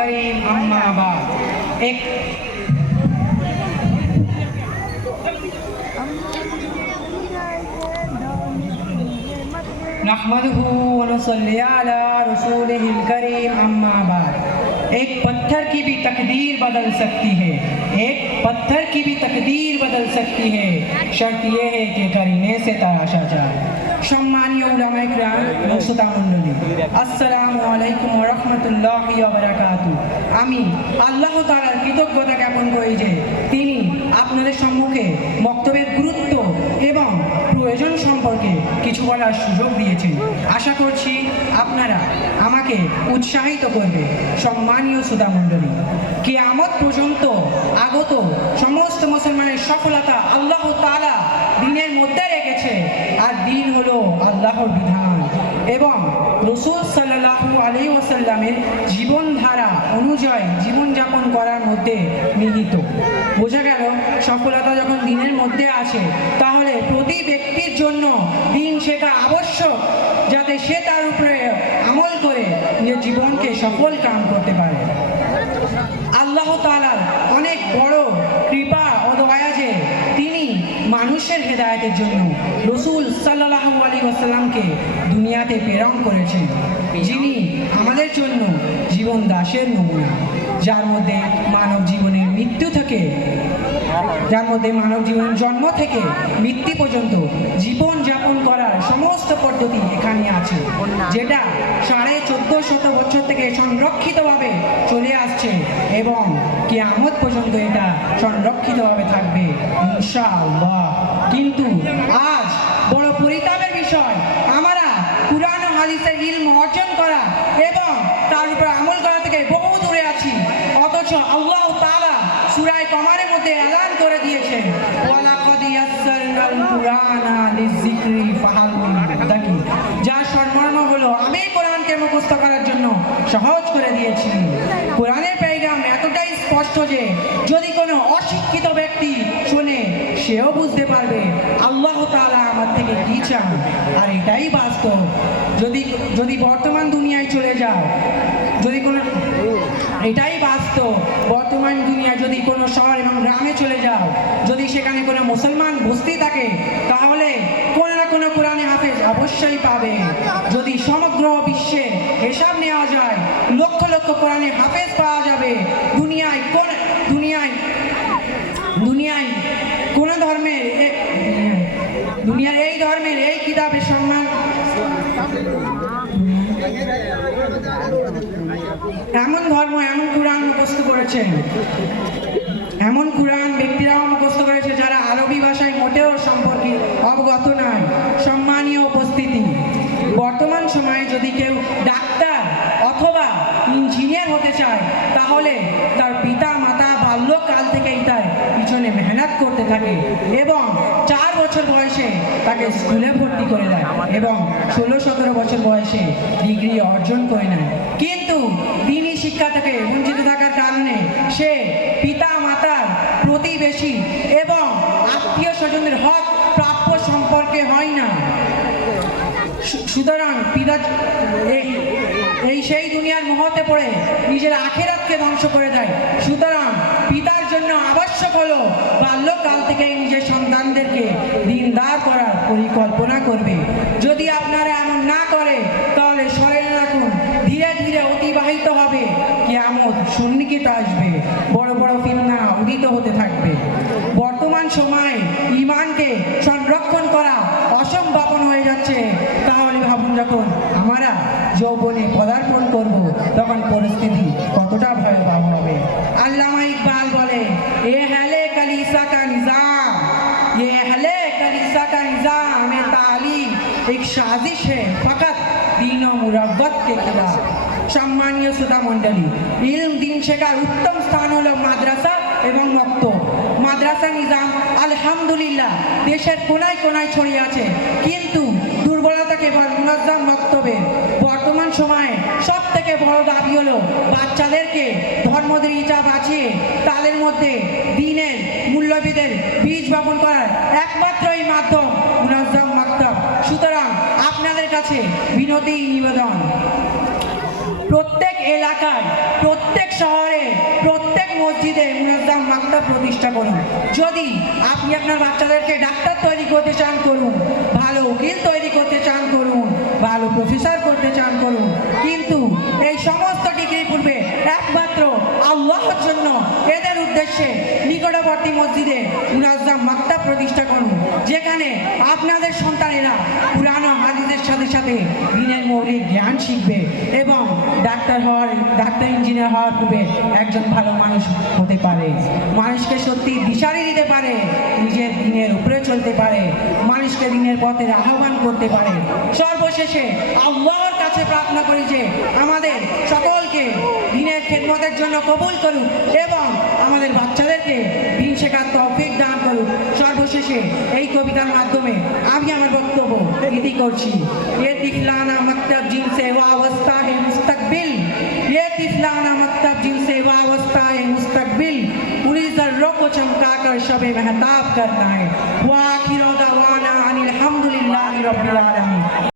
करीम अम्मा बाद। एक नहमदुहु व नसल्ली अला रसूलिहिल करीम अम्मा बाद। एक पत्थर की भी तकदीर बदल सकती है, एक पत्थर की भी तकदीर बदल सकती है, शर्त यह है कि करीने से तराशा जाए। সম্মানীয় উলামায়ে কিরাম ও শ্রোতা মণ্ডলী, আসসালামু আলাইকুম ওয়া রাহমাতুল্লাহি ওয়া বারাকাতুহু। আমি আল্লাহ তাআলার কৃতজ্ঞতা জ্ঞাপন করি যে তিনি আপনাদের সম্মুখে বক্তব্যের গুরুত্ব এবং প্রয়োজন সম্পর্কে কিছু বলার সুযোগ দিয়েছেন। আশা করছি আপনারা আমাকে উৎসাহিত করবে। সম্মানীয় শ্রোতা মণ্ডলী, কিয়ামত পর্যন্ত আগত সমস্ত মুসলমানের সফলতা আল্লাহ তাআলা দিনের মধ্যে রেখেছে, আর দিন হলো আল্লাহর বিধান এবং রাসূল সাল্লাল্লাহু আলাইহি ওয়াসাল্লামের জীবনধারা অনুযায়ী জীবনযাপন করার মধ্যে নিহিত। বোঝা গেল সফলতা যখন দিনের মধ্যে আছে, তাহলে প্রতি ব্যক্তির জন্য দিন শেখা আবশ্যক, যাতে সে তার উপরে আমল করে নিজের জীবনকে সফল কাম করতে পারে। আল্লাহ তাআলার অনেক বড় কৃপা ও দয়া যে তিনি মানুষের হেদায়েতের জন্য রাসূল সাল্লাল্লাহু আলাইহি ওয়াসাল্লামকে দুনিয়াতে প্রেরণ করেছেন, যিনি আমাদের জন্য জীবন দাসের নমুনা, যার মধ্যে মানব জীবনের জন্ম থেকে মৃত্যু পর্যন্ত জীবন যাপন করার সমস্ত পদ্ধতি এখানে আছে, যেটা 1450 বছর থেকে সংরক্ষিতভাবে চলে আসছে এবং কিয়ামত পর্যন্ত এটা সংরক্ষিতভাবে থাকবে ইনশাআল্লাহ। কিন্তু আজ বড় পরিতাপের বিষয়, আমরা কুরআন ও হাদিসের ইলম অর্জন করা এবং তার উপর আমল করা থেকে বহু দূরে আছি, অথচ আল্লাহ তাআলা সূরা কমারের মধ্যে এলান করে দিয়েছেন, ওয়ালাকাদ ইয়াসসারনাল কুরআনা লিযিকরি ফাহাল মিন মুদ্দাকির, যার সম্মান হলো আমি কোরআনকে মুখস্থ করার জন্য সহজ করে দিয়েছি। কোরআনের পেগাম এতটাই স্পষ্ট যে যদি কোনো অশিক্ষিত ব্যক্তি শুনে, সেও বুঝতে পারবে আল্লাহ তাআলা আমার থেকে কি চান। আর এটাই বাস্তব। যদি বর্তমান দুনিয়ায় চলে যাও, এটাই বাস্তব, বর্তমান দুনিয়া যদি কোনো শহর এবং গ্রামে চলে যাও, যদি সেখানে কোনো মুসলমান বস্তি থাকে, তাহলে কোনো না কোনো কোরআনে হাফেজ অবশ্যই পাবে। যদি সমগ্র বিশ্বে হিসাব নেওয়া যায়, লক্ষ লক্ষ কোরআনে হাফেজ পাওয়া যাবে। দুনিয়ায় কোন ধর্মের দুনিয়ার এই ধর্মের এই কিতাবের সম্মান এমন ধর্ম এমন কোরআন মুখস্থ করেছেন, এমন কোরআন ব্যক্তিরাও মুখস্থ করেছে যারা আরবি ভাষায় মোটেও সম্পর্কে অবগত নয়। সম্মানীয় উপস্থিতি, বর্তমান সময়ে যদি কেউ ডাক্তার অথবা ইঞ্জিনিয়ার হতে চায়, তাহলে তার পিতা মাতা বাল্যকাল থেকেই তার পিছনে মেহনত করতে থাকে এবং 4 বছর বয়সে তাকে স্কুলে ভর্তি করে দেয় এবং 16-17 বছর বয়সে ডিগ্রি অর্জন করে নেয়। কিন্তু দিনী শিক্ষা থেকে বঞ্চিত থাকার কারণে সে পিতা মাতার, প্রতিবেশী এবং আত্মীয় স্বজনের হক প্রাপ্য সম্পর্কে হয় না। সুতরাং সেই দুনিয়ার মোহতে পড়ে নিজের আখিরাতকে ধ্বংস করে দেয়। সুতরাং পিতার জন্য আবশ্যক হলো বাল্যকাল থেকেই নিজের সন্তানদেরকে দিনদার করার পরিকল্পনা করবে। যদি আপনারা এমন না করে, তাহলে স্মরণে রাখুন, ধীরে ধীরে অতিবাহিত হবে কিয়ামত সন্নিহিত আসবে, বড় বড় ফিতনা উদিত হতে থাকবে। বর্তমান সময়ে ঈমানকে সংরক্ষণ করা অসম্ভব হয়ে যাচ্ছে। তাহলে ভাবুন, যখন আমরা যৌবনে পদার্পণ করব, তখন পরিস্থিতি কতটা ভয়াবহ হবে। আল্লামা ইকবাল বলে, এ হেলে কলিসা কা নিজাম, ये अहले कलीसा का निजाम में तालीम एक साजिश है फकत दीन व मुरव्वत के खिलाफ। সম্মানীয় শ্রোতা মণ্ডলী, ইলম দিন শেখার উত্তম স্থান হলো মাদ্রাসা এবং মক্তব। মাদ্রাসা নিজাম আলহামদুলিল্লাহ দেশের কোনায় কোনায় ছড়িয়ে আছে, কিন্তু দুর্বলতা কেবল মুনাজ্জাম মক্তবে। বর্তমান সময়ে সব থেকে বড় দাবি হলো বাচ্চাদেরকে ধর্মদীক্ষা বাঁচিয়ে তাদের মধ্যে দ্বীনের মূল্যবোধের বীজ বপন করার একমাত্রই মাধ্যম মুনাজ্জাম মক্তব। সুতরাং আপনাদের কাছে বিনতি নিবেদন, প্রত্যেক এলাকায় প্রত্যেক শহরে প্রত্যেক মসজিদে মুনাজ্জাম মাকতাব প্রতিষ্ঠা করুন। যদি আপনি আপনার বাচ্চাদেরকে ডাক্তার তৈরি করতে চান করুন, ভালো উকিল তৈরি করতে চান করুন, ভালো প্রফেসর করতে চান করুন, কিন্তু এই সমস্ত ডিগ্রি পূর্বে একমাত্র আল্লাহর জন্য এদের উদ্দেশ্যে নিকটবর্তী মসজিদে মুনাজ্জাম মাকতাব প্রতিষ্ঠা করুন, যেখানে আপনাদের সন্তানেরা কুরআন ও হাদিসের সাথে সাথে দ্বীনের মৌলিক জ্ঞান শিখবে এবং ডাক্তার ইঞ্জিনিয়ার হওয়ার পূর্বে একজন ভালো মানুষ হতে পারে, মানুষকে সত্যি দিশারি দিতে পারে, নিজের দ্বীনের উপরে চলতে পারে, মানুষকে দ্বীনের পথের আহ্বান করতে পারে। সর্বশেষে আল্লাহর কাছে প্রার্থনা করি যে আমাদের সকলকে দ্বীনের খেদমতের জন্য কবুল করুন এবং আমাদের বাচ্চাদেরকে দ্বীন শেখার তৌফিক দান করুন। সর্বশেষে এই কবিতার মাধ্যমে আমি আমার বক্তব্য ইতি করছি। ये तिफलाना मकतब जिनसे वाबस्ता है मुस्तकबिल, ये तिफलाना मकतब जिनसे वाबस्ता है मुस्तकबिल, उन्हीं जर्रों को चमका कर शब महताब करना है। वो आखिर